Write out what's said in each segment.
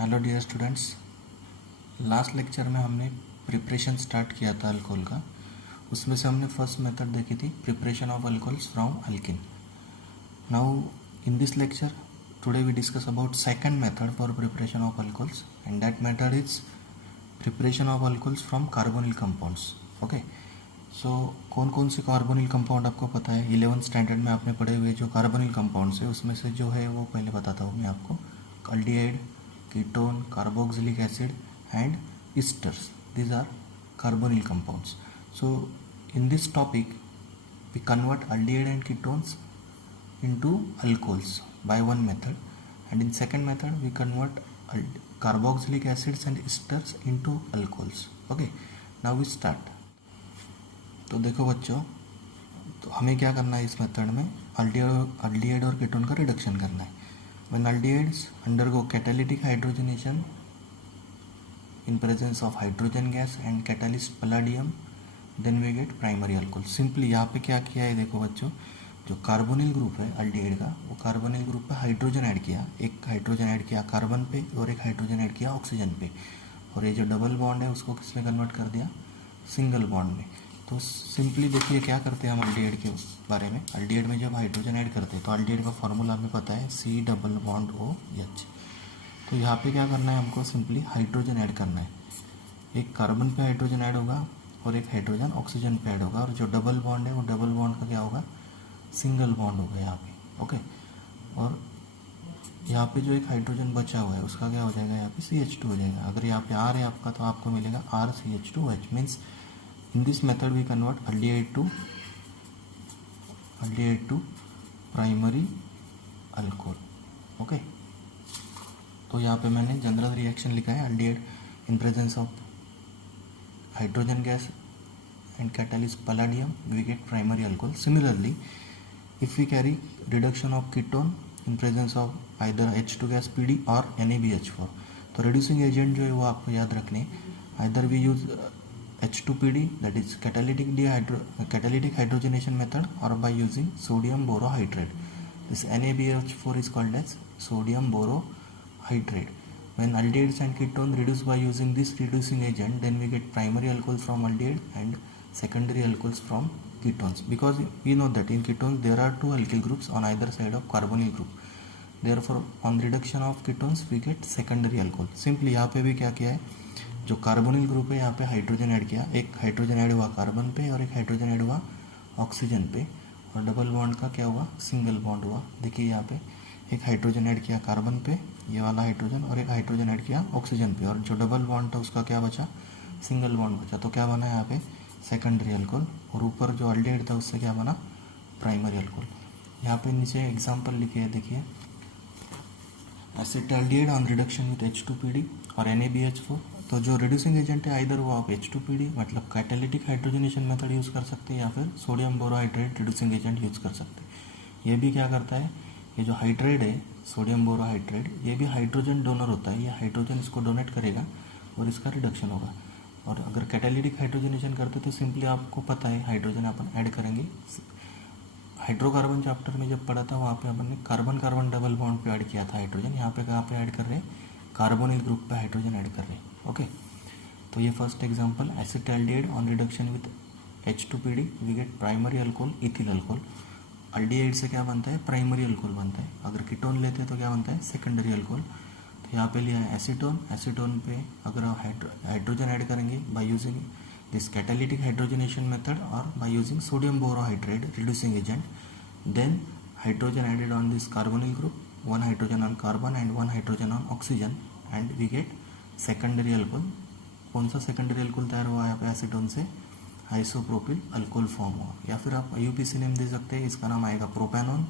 Hello dear students. Last lecture में हमने preparation start किया था अल्कोहल का। उसमें से हमने फर्स्ट मेथड देखी थी, preparation of alcohols from alkene. Now in this lecture today we discuss about second method for preparation of alcohols and that method is preparation of alcohols from carbonyl compounds. Okay, so कौन कौन से carbonyl compound आपको पता है? 11th standard में आपने पढ़े हुए जो कार्बोनिल कंपाउंड्स है उसमें से जो है वो पहले बताता हूँ मैं आपको। Aldehyde, ketone, carboxylic acid and esters. These are carbonyl compounds. So in this topic we convert aldehyde and ketones into alcohols by one method, and in second method we convert carboxylic acids and esters into alcohols. Okay, now we start. तो देखो बच्चों, तो हमें क्या करना है इस method में? अल्डिहाइड और कीटोन का रिडक्शन करना है। When aldehydes undergo catalytic hydrogenation in presence of hydrogen gas and catalyst palladium, then we get primary alcohol. Simply यहाँ पे क्या किया है देखो बच्चों, जो कार्बोनिल ग्रुप है अल्डिहाइड का, वो कार्बोनिल ग्रुप पे हाइड्रोजन ऐड किया, एक हाइड्रोजन ऐड किया कार्बन पे और एक हाइड्रोजन ऐड किया ऑक्सीजन पे, और ये जो डबल बॉन्ड है उसको किसमें कन्वर्ट कर दिया? सिंगल बॉन्ड में। तो सिंपली देखिए क्या करते हैं हम अल्डिहाइड के बारे में। अल्डिहाइड में जब हाइड्रोजन ऐड करते हैं तो अल्डिहाइड का फॉर्मूला हमें पता है, C∆O₉H। तो यहाँ पे क्या करना है हमको? सिंपली हाइड्रोजन ऐड करना है। एक कार्बन पे हाइड्रोजन ऐड होगा और एक हाइड्रोजन ऑक्सीजन पे ऐड होगा, और जो डबल बॉन्ड है वो डबल बॉन्ड का क्या होगा? सिंगल बॉन्ड होगा यहाँ पे। ओके, और यहाँ पे जो एक हाइड्रोजन बचा हुआ है उसका क्या हो जाएगा? यहाँ पे CH2 हो जाएगा। अगर यहाँ पे R है आपका तो आपको मिलेगा RCH2H। Means in this method we convert aldehyde to primary alcohol. Okay, तो यहाँ पे मैंने जनरल रिएक्शन लिखा है, aldehyde in presence of hydrogen gas and catalyst palladium we get primary alcohol. Similarly, if we carry reduction of ketone in presence of either H2 gas PD or NaBH4, तो reducing agent जो है वो आपको याद रखने, either we use H2PD, that is catalytic hydrogenation method, or by using sodium borohydride. This NaBH4 is called as sodium borohydride. When aldehydes and ketones reduce by using this reducing agent, then we get primary alcohols from aldehyde and secondary alcohols from ketones, because we know that in ketones there are two alkyl groups on either side of carbonyl group. Therefore on reduction of ketones we get secondary alcohol. Simply यहाँ पे भी क्या किया है, जो carbonyl group है यहाँ पे हाइड्रोजन ऐड किया, एक हाइड्रोजन ऐड हुआ कार्बन पे और एक हाइड्रोजन ऐड हुआ ऑक्सीजन पे, और डबल बॉन्ड का क्या हुआ? सिंगल बॉन्ड हुआ। देखिए यहाँ पे एक हाइड्रोजन ऐड किया कार्बन पे, ये वाला हाइड्रोजन, और एक हाइड्रोजन ऐड किया ऑक्सीजन पे, और जो डबल बॉन्ड था उसका क्या बचा? सिंगल बॉन्ड बचा। तो क्या बना यहाँ पे? Secondary alcohol. और ऊपर जो अल्डिहाइड था उससे क्या बना? Primary alcohol. यहाँ पे नीचे एग्जांपल लिखे है, देखिए, acetaldehyde on reduction with H2PD और NaBH4। तो जो रिड्यूसिंग एजेंट है आइदर वो आप H2PD मतलब कैटालिटिक हाइड्रोजनेशन मेथड यूज़ कर सकते हैं, या फिर sodium borohydrate reducing agent use कर सकते हैं। ये भी क्या करता है, ये जो हाइड्रेट है सोडियम बोरोहाइड्रेट, ये भी हाइड्रोजन डोनर होता है, ये हाइड्रोजन इसको डोनेट करेगा और इसका रिडक्शन होगा। और अगर कैटालिटिक हाइड्रोजनेशन करते तो सिंपली आपको पता है हाइड्रोजन अपन ऐड करेंगे। हाइड्रोकार्बन चैप्टर में जब पढ़ा था वहाँ पे अपन ने कार्बन कार्बन डबल बॉन्ड पे ऐड किया था हाइड्रोजन। यहाँ पे कहाँ पे ऐड कर रहे हैं? कार्बोनिल ग्रुप पे हाइड्रोजन ऐड कर रहे हैं। ओके, तो ये first example, acetaldehyde on reduction with H2PD we get primary alcohol ethyl alcohol. Aldehyde से क्या बनता है? प्राइमरी अल्कोहल बनता है। अगर कीटोन लेते हैं तो क्या बनता है? Secondary alcohol. तो यहाँ पे लिया है एसीटोन, एसीटोन पे अगर हाइड्रोजन ऐड करेंगे by using this catalytic hydrogenation method or by using sodium borohydride reducing agent, then hydrogen added on this carbonyl group, one hydrogen on carbon and one hydrogen on oxygen, and we get secondary alcohol. कौन सा secondary alcohol तैयार हुआ है यहाँ पे? Acetone से isopropyl alcohol form हुआ, या फिर आप IUPAC नेम दे सकते हैं, इसका नाम आएगा प्रोपेनॉन।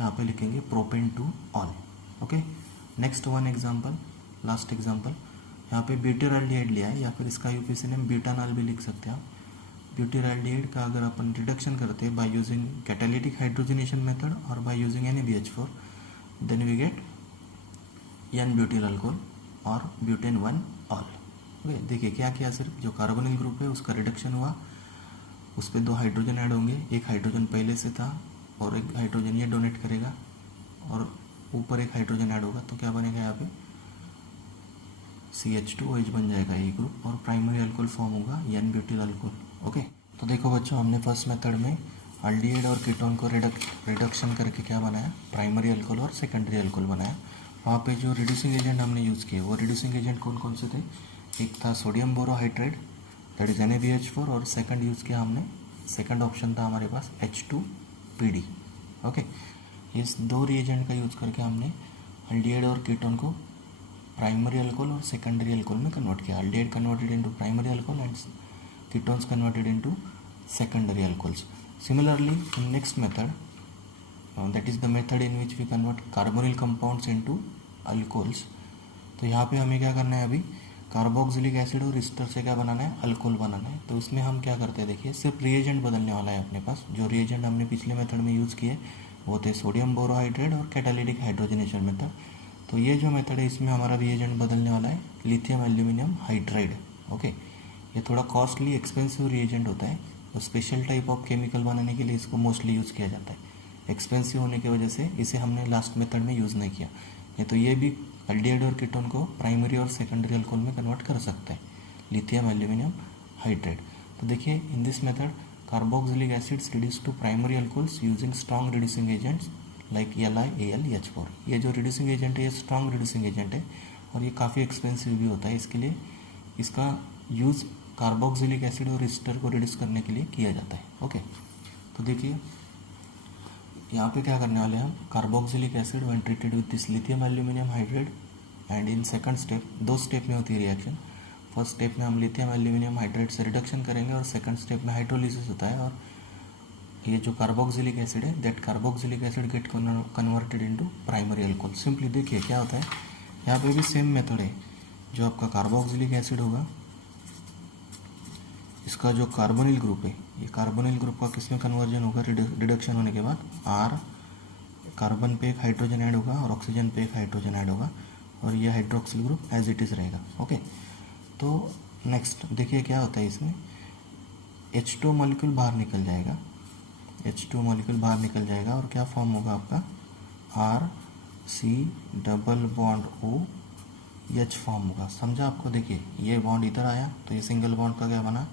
यहाँ पे लिखेंगे propane two all. Okay, next one example, last example, यहाँ पे ब्यूटाल्डिहाइड लिया है, या फिर इसका IUPAC नेम ब्यूटानॉल भी लिख सकते हैं आप। ब्यूटाल्डिहाइड का अगर अपन रिडक्शन करते हैं by using catalytic hydrogenation method और by using NaBH4, then we get butyl alcohol और ब्यूटेन 1 ऑल। ओके, देखिए क्या किया, सिर्फ जो कार्बोनिल ग्रुप है उसका रिडक्शन हुआ, उस पर 2 हाइड्रोजन ऐड होंगे, एक हाइड्रोजन पहले से था और एक हाइड्रोजन ये डोनेट करेगा, और ऊपर एक हाइड्रोजन ऐड होगा, तो क्या बनेगा यहाँ पे? CH2OH बन जाएगा ये ग्रुप, और प्राइमरी अल्कोहल फॉर्म होगा N ब्यूटिल अल्कोहल। ओके, तो देखो बच्चों, हमने फर्स्ट मेथड में अल्डिहाइड और कीटोन को रिडक्शन करके क्या बनाया, प्राइमरी अल्कोहल और सेकेंडरी अल्कोहल बनाया। वहाँ पे जो रिड्यूसिंग एजेंट हमने यूज़ किए वो रिड्यूसिंग एजेंट कौन कौन से थे, एक था sodium borohydride that is NaBH4, और सेकंड यूज़ किया हमने, सेकंड ऑप्शन था हमारे पास H2PD। ओके, इस दो रिएजेंट का यूज़ करके हमने अल्डिहाइड और कीटोन को प्राइमरी अल्कोहल और सेकेंडरी अल्कोहल में कन्वर्ट किया। Aldehyde converted into primary alcohol and ketones converted into secondary alcohols. Similarly, in next method, that is the method in which we convert carbonyl compounds into alcohols. तो यहाँ पे हमें क्या करना है, अभी कार्बोक्सिलिक एसिड और ईस्टर से क्या बनाना है, अल्कोहल बनाना है। तो इसमें हम क्या करते हैं, देखिए सिर्फ रिएजेंट बदलने वाला है अपने पास। जो रिएजेंट हमने पिछले मेथड में यूज़ किए वो थे सोडियम बोरोहाइड्रेट और कैटालिटिक हाइड्रोजनेशन मेथड। तो ये जो मेथड है इसमें हमारा रिएजेंट बदलने वाला है लिथियम एल्यूमिनियम हाइड्राइड। ओके, ये थोड़ा कॉस्टली एक्सपेंसिव रिएजेंट होता है, तो स्पेशल टाइप ऑफ केमिकल बनाने के लिए इसको मोस्टली यूज़ किया जाता है। एक्सपेंसिव होने की वजह से इसे हमने लास्ट मेथड में यूज़ नहीं किया। नहीं तो ये भी अल्डिहाइड और कीटोन को प्राइमरी और सेकेंडरी अल्कोहल में कन्वर्ट कर सकता है, लिथियम एल्यूमिनियम हाइड्रेट। तो देखिए, in this method carboxylic acids reduce to primary alcohols using strong reducing agents like LiAlH4। ये जो रिड्यूसिंग एजेंट है ये स्ट्रॉन्ग रिड्यूसिंग एजेंट है और ये काफ़ी एक्सपेंसिव भी होता है। इसके लिए इसका यूज़ कार्बोक्सिलिक एसिड और ईस्टर को रिड्यूस करने के लिए किया जाता है। ओके, तो देखिए यहाँ पे क्या करने वाले हैं हम, carboxylic acid when treated with this lithium aluminium hydrate and in second step, दो स्टेप में होती है रिएक्शन। फर्स्ट स्टेप में हम लिथियम एल्यूमिनियम हाइड्रेट से रिडक्शन करेंगे और सेकंड स्टेप में हाइड्रोलिसिस होता है, और ये जो कार्बोक्सिलिक एसिड है that carboxylic acid get converted into primary alcohol. Simply देखिए क्या होता है, यहाँ पे भी सेम मेथड है। जो आपका कार्बोक्सिलिक एसिड होगा, इसका जो कार्बोनिल ग्रुप है, ये कार्बोनिल ग्रुप का किसमें कन्वर्जन होगा, रिडक्शन होने के बाद R, कार्बन पे एक हाइड्रोजन ऐड होगा और ऑक्सीजन पे एक हाइड्रोजन ऐड होगा, और ये hydroxyl group as it is रहेगा। ओके, तो नेक्स्ट देखिए क्या होता है, इसमें H2 मॉलिक्यूल बाहर निकल जाएगा, H2 मॉलिक्यूल बाहर निकल जाएगा और क्या फॉर्म होगा आपका, RC double bond OH form होगा। समझा आपको, देखिए ये बॉन्ड इधर आया तो ये सिंगल बॉन्ड का क्या बना,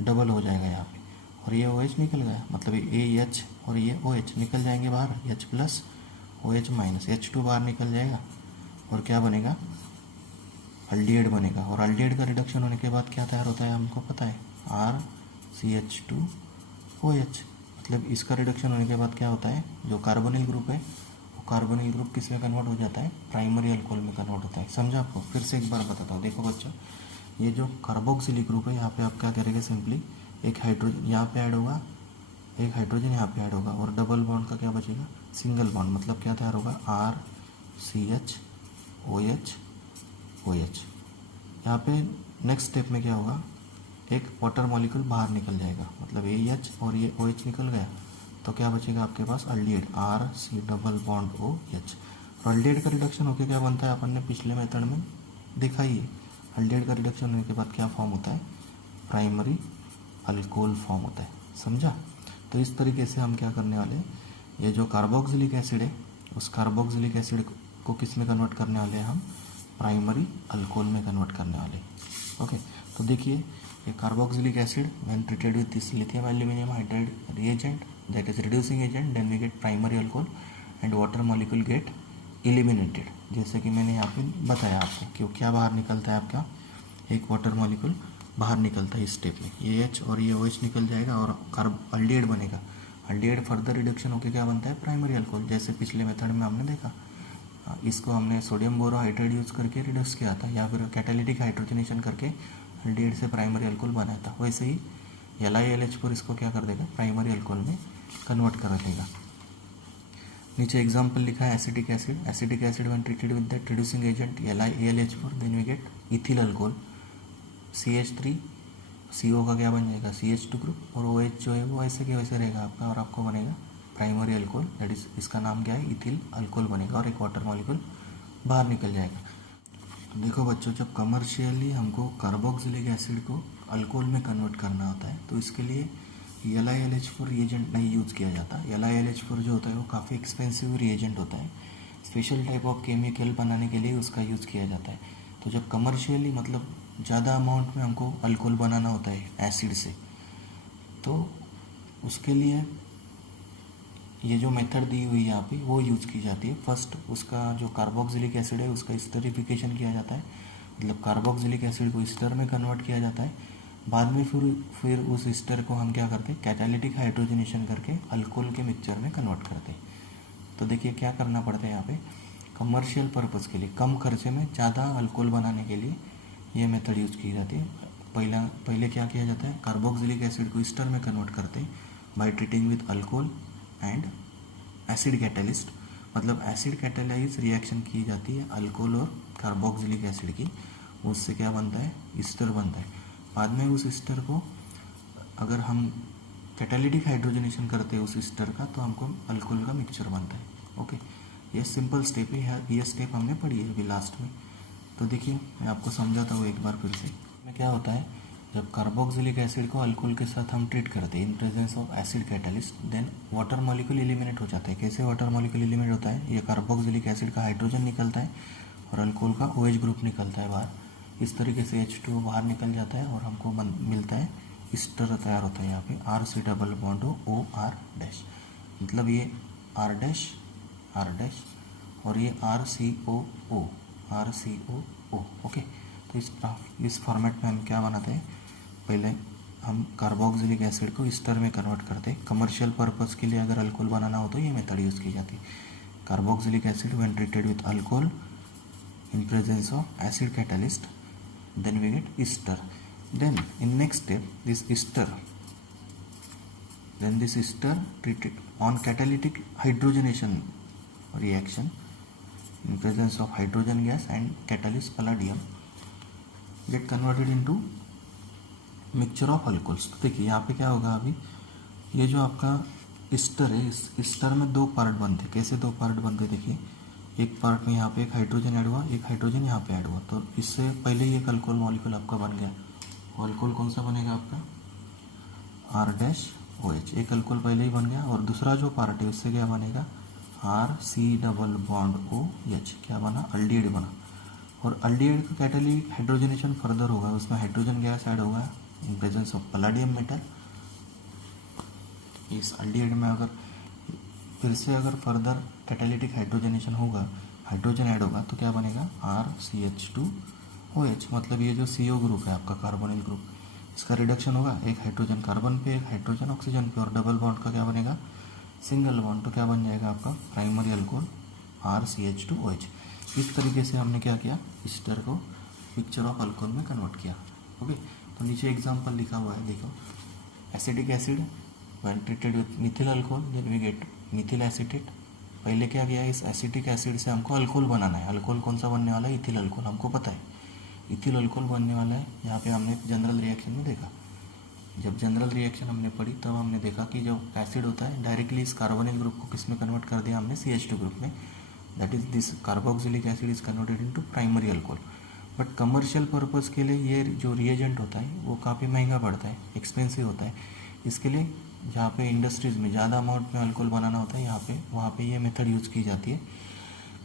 डबल हो जाएगा यहाँ पे, और ये OH निकल गया, मतलब ये AH और ये OH निकल जाएंगे बाहर, H plus OH minus, H2 बाहर निकल जाएगा और क्या बनेगा, अल्डिहाइड बनेगा। और अल्डिहाइड का रिडक्शन होने के बाद क्या तैयार होता है हमको पता है, RCH2OH। मतलब इसका रिडक्शन होने के बाद क्या होता है, जो कार्बोनिल ग्रुप है वो कार्बोनिल ग्रुप किस में कन्वर्ट हो जाता है, प्राइमरी अल्कोहल में कन्वर्ट होता है। समझा आपको, फिर से एक बार बताता हूँ। देखो बच्चों, ये जो कार्बोक्सिलिक ग्रुप है यहाँ पे आप क्या करेंगे, सिंपली एक हाइड्रोजन यहाँ पे ऐड होगा, एक हाइड्रोजन यहाँ पे ऐड होगा, और डबल बॉन्ड का क्या बचेगा, सिंगल बॉन्ड। मतलब क्या तैयार होगा, RCHOH। यहाँ पे नेक्स्ट स्टेप में क्या होगा, एक वाटर मॉलिक्यूल बाहर निकल जाएगा, मतलब AH और ये OH निकल गया, तो क्या बचेगा आपके पास, aldehyde, RC double bond OH। और अल्डिहाइड का रिडक्शन होकर क्या बनता है, अपन ने पिछले मेथड में देखा ही है। अल्डिहाइड का रिडक्शन होने के बाद क्या फॉर्म होता है, प्राइमरी अल्कोहल फॉर्म होता है। समझा, तो इस तरीके से हम क्या करने वाले हैं, ये जो कार्बोक्सिलिक एसिड है उस कार्बोक्सिलिक एसिड को किस में कन्वर्ट करने वाले हैं हम, प्राइमरी अल्कोहल में कन्वर्ट करने वाले। ओके, तो देखिए ये carboxylic acid when treated with this lithium aluminium hydride reagent that is reducing agent, then we get primary alcohol and water molecule get eliminated. जैसे कि मैंने यहाँ पे बताया आपको कि क्या बाहर निकलता है आपका, एक वाटर मॉलिक्यूल बाहर निकलता है इस स्टेप में, ये H और ये OH निकल जाएगा और अल्डिहाइड बनेगा। अल्डिहाइड फर्दर रिडक्शन होकर क्या बनता है, प्राइमरी अल्कोहल, जैसे पिछले मेथड में हमने देखा। इसको हमने सोडियम बोरोहाइड्रेट यूज़ करके रिडक्स किया था, या फिर कैटालिटिक हाइड्रोजनेशन करके अल्डिहाइड से प्राइमरी अल्कोहल बनाया था। वैसे ही LiLH4 इसको क्या कर देगा, प्राइमरी अल्कोहल में कन्वर्ट कर देगा। नीचे एग्जाम्पल लिखा है, acetic acid, acetic acid when treated with that reducing agent LiAlH4 then we get ethyl alcohol, CH3 CO का क्या बन जाएगा, CH2 ग्रुप, और OH जो है वो ऐसे के वैसे रहेगा आपका, और आपको बनेगा प्राइमरी अल्कोहल, दैट इज इसका नाम क्या है, इथिल अल्कोहल बनेगा, और एक वाटर मॉलिक्यूल बाहर निकल जाएगा। तो देखो बच्चों, जब कमर्शियली हमको कार्बोक्सिलिक एसिड को अल्कोहल में कन्वर्ट करना होता है तो इसके लिए LiLH4 रिएजेंट नहीं यूज़ किया जाता। LiLH4 जो होता है वो काफ़ी एक्सपेंसिव रिएजेंट होता है, स्पेशल टाइप ऑफ केमिकल बनाने के लिए उसका यूज़ किया जाता है। तो जब कमर्शियली मतलब ज़्यादा अमाउंट में हमको अल्कोहल बनाना होता है एसिड से, तो उसके लिए ये जो मेथड दी हुई है यहाँ पे वो यूज़ की जाती है। फर्स्ट उसका जो कार्बोक्सिलिक एसिड है उसका स्टरिफिकेशन किया जाता है, मतलब कार्बोक्सिलिक एसिड को स्टर में कन्वर्ट किया जाता है। बाद में फिर उस स्टर को हम क्या करते हैं, कैटालिटिक हाइड्रोजनेशन करके अल्कोहल के मिक्सचर में कन्वर्ट करते हैं। तो देखिए क्या करना पड़ता है यहाँ पे, कमर्शियल पर्पज़ के लिए कम खर्चे में ज़्यादा अल्कोहल बनाने के लिए ये मेथड यूज़ की जाती है। पहले क्या किया जाता है, कार्बोक्सिलिक एसिड को स्टर में कन्वर्ट करते हैं by treating with alcohol and acid catalyst, मतलब एसिड कैटेलाइज रिएक्शन की जाती है अल्कोहल और कार्बोक्सिलिक एसिड की, उससे क्या बनता है, स्टर बनता है। बाद में उस स्टर को अगर हम कैटालिटिक हाइड्रोजनेशन करते हैं उस स्टर का, तो हमको अल्कोहल का मिक्सचर बनता है। ओके, ये सिंपल स्टेप है, ये स्टेप हमने पढ़ी है अभी लास्ट में। तो देखिए मैं आपको समझाता हूँ एक बार फिर से। में क्या होता है, जब कार्बोक्सिलिक एसिड को अल्कोहल के साथ हम ट्रीट करते हैं in presence of acid catalyst, then water molecule eliminate हो जाता है। कैसे वाटर मॉलिक्यूल एलिमिनेट होता है, ये कार्बोक्सिलिक एसिड का हाइड्रोजन निकलता है और अल्कोहल का OH ग्रुप निकलता है बाहर। इस तरीके से H2O बाहर निकल जाता है और हमको मिलता है स्टर तैयार होता है यहाँ पे RC double bond OR dash, मतलब ये R डैश और ये RCOO। ओके, तो इस फॉर्मेट में हम क्या बनाते हैं, पहले हम कार्बोक्सिलिक एसिड को स्टर में कन्वर्ट करते हैं। कमर्शियल पर्पज़ के लिए अगर अल्कोहल बनाना हो तो ये मेथड यूज़ की जाती है। Carboxylic acid when treated with alcohol in presence of acid catalyst, then we get ester. Then in next step this ester treated on catalytic hydrogenation reaction in presence of hydrogen gas and catalyst palladium get converted into mixture of alcohols। तो देखिए यहाँ पे क्या होगा, अभी ये जो आपका ester है, इस ester में दो पार्ट बनते हैं। कैसे दो पार्ट बनते हैं, देखिए एक पार्ट में यहाँ पे एक हाइड्रोजन ऐड हुआ, एक हाइड्रोजन यहाँ पे ऐड हुआ, तो इससे पहले ही एक अल्कोहल मॉलिक्यूल आपका बन गया। और अल्कोहल कौन सा बनेगा आपका, R-OH, एक अल्कोहल पहले ही बन गया। और दूसरा जो पार्ट है उससे क्या बनेगा, RC डबल बॉन्ड OH, क्या बना, अल्डिहाइड बना। और अल्डिहाइड का कैटालिटिक हाइड्रोजनेशन फर्दर होगा, उसमें हाइड्रोजन गैस ऐड होगा इन प्रेजेंस ऑफ पलाडियम मेटल। इस अल्डिहाइड में अगर फिर से अगर फर्दर कैटालिटिक हाइड्रोजनेशन होगा, हाइड्रोजन ऐड होगा, तो क्या बनेगा, RCH2OH, मतलब ये जो CO ग्रुप है आपका कार्बोनिल ग्रुप, इसका रिडक्शन होगा, एक हाइड्रोजन कार्बन पे, एक हाइड्रोजन ऑक्सीजन पे, और डबल बॉन्ड का क्या बनेगा, सिंगल बॉन्ड, तो क्या बन जाएगा आपका प्राइमरी अल्कोहल RCH2OH। इस तरीके से हमने क्या किया, स्टर को मिक्सचर ऑफ अल्कोहल में कन्वर्ट किया। ओके, तो नीचे एग्जाम्पल लिखा हुआ है, देखो, acidic acid when treated with methyl alcohol then we get methyl acetate. पहले क्या किया, इस एसिटिक एसिड से हमको अल्कोहल बनाना है। अल्कोहल कौन सा बनने वाला है, इथिल अल्कोहल, हमको पता है इथिल अल्कोहल बनने वाला है। यहाँ पे हमने जनरल रिएक्शन में देखा, जब जनरल रिएक्शन हमने पढ़ी तब हमने देखा कि जब एसिड होता है डायरेक्टली इस कार्बोनिल ग्रुप को किस में कन्वर्ट कर दिया हमने, CH2 ग्रुप में, that is this carboxylic acid is converted into primary alcohol. But commercial purpose के लिए ये जो रिएजेंट होता है वो काफ़ी महंगा पड़ता है, एक्सपेंसिव होता है। इसके लिए जहाँ पे इंडस्ट्रीज़ में ज़्यादा अमाउंट में अल्कोहल बनाना होता है, यहाँ पे वहाँ पे ये मेथड यूज़ की जाती है।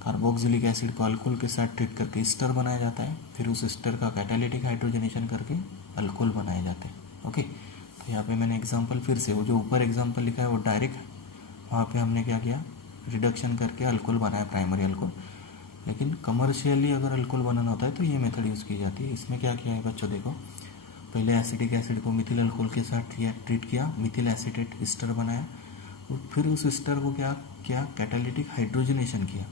कार्बोक्सिलिक एसिड को अल्कोहल के साथ ट्रीट करके स्टर बनाया जाता है, फिर उस स्टर का कैटालिटिक हाइड्रोजनेशन करके अल्कोहल बनाए जाते हैं। ओके, तो यहाँ पे मैंने एग्जांपल फिर से, वो जो ऊपर एग्जांपल लिखा है वो डायरेक्ट वहाँ पे हमने क्या किया, रिडक्शन करके अल्कोहल बनाया, प्राइमरी अल्कोहल। लेकिन कमर्शियली अगर अल्कोहल बनाना होता है तो ये मेथड यूज़ की जाती है। इसमें क्या किया है बच्चों, देखो, पहले एसिटिक एसिड को मिथिल अल्कोहल के साथ ट्रीट किया, मिथिल एसीटेट स्टर बनाया, और फिर उस स्टर को क्या किया, कैटालिटिक हाइड्रोजनेशन किया।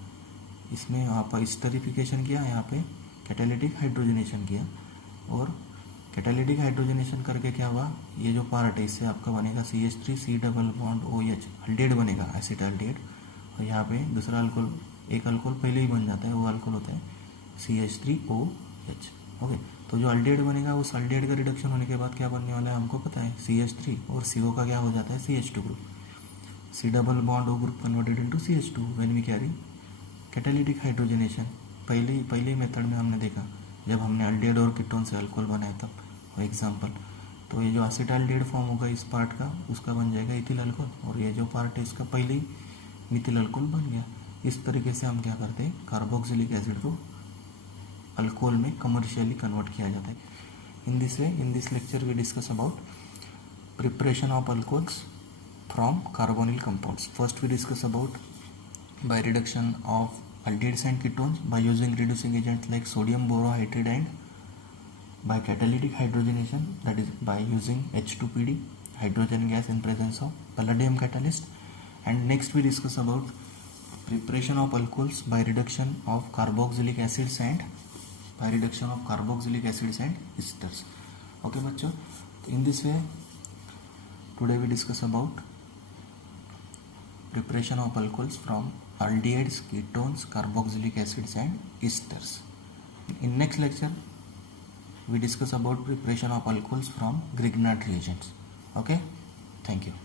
इसमें यहाँ पर स्टरिफिकेशन किया, यहाँ पे कैटालिटिक हाइड्रोजनेशन किया, और कैटालिटिक हाइड्रोजनेशन करके क्या हुआ, ये जो पार्ट है इससे आपका बनेगा CH3C double bond OH, aldehyde बनेगा, एसिटाल्डिहाइड। और यहाँ पे दूसरा अल्कोहल, एक अल्कोहल पहले ही बन जाता है, वो अल्कोहल होता है CH3OH। ओके, तो जो अल्डिहाइड बनेगा उस अल्डिहाइड का रिडक्शन होने के बाद क्या बनने वाला है हमको पता है, CH3, और CO का क्या हो जाता है, CH2 group, C double bond O group converted into CH2 when we carry catalytic hydrogenation. पहले मेथड में हमने देखा जब हमने अल्डिहाइड और कीटोन से अल्कोहल बनाया तब, फॉर एग्जांपल, तो ये जो एसिटाल्डिहाइड फॉर्म होगा इस पार्ट का, उसका बन जाएगा इथिल अल्कोहल, और ये जो पार्ट है इसका पहले ही मिथिल अल्कोहल बन गया। इस तरीके से हम क्या करते हैं, कार्बोक्सिलिक एसिड को अल्कोहल में कमर्शियली कन्वर्ट किया जाता है. In this lecture we discuss about preparation of alcohols from carbonyl compounds. First we discuss about by reduction of aldehydes and ketones by using reducing agents like sodium borohydride and by catalytic hydrogenation, that is by using H2PD, hydrogen gas in presence of palladium catalyst. And next we discuss about preparation of alcohols by reduction of carboxylic acids and esters. Okay बच्चों, in this way today we discuss about preparation of alcohols from aldehydes, ketones, carboxylic acids and esters. In next lecture we discuss about preparation of alcohols from Grignard reagents. Okay, thank you.